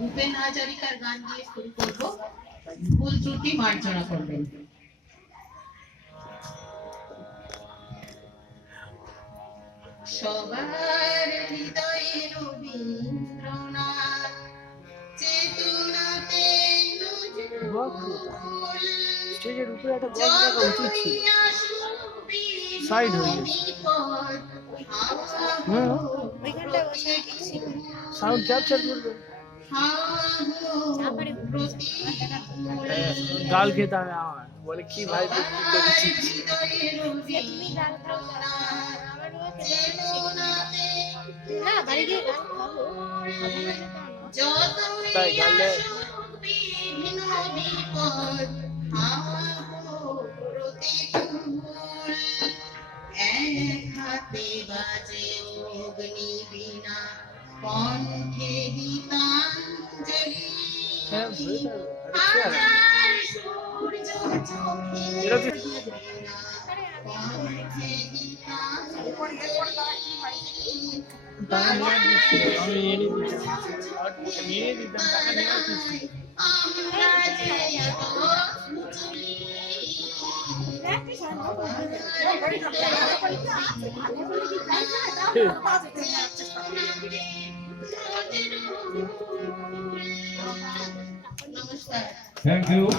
ভূপেন হাজারিকার গান দিয়ে শুরু করব। ভুল ত্রুটি মার্জনা করবেন। সবার হৃদয়ে রবীন্দ্রনাথ চেতনাতে স্টেজের উপরে একটা রাখা উচিত ছিল। Side হয়ে গেছে। সাউন্ড ক্যাপচার করবে। গাল খেতে হবে আমার। বলে কি ভাই না বাড়ি গিয়ে গান খাব। তাই গালে হাতে বাজে অগ্নি বিনা কণ্ঠে গীতাঞ্জলি হ্যাঁ ধরে thank you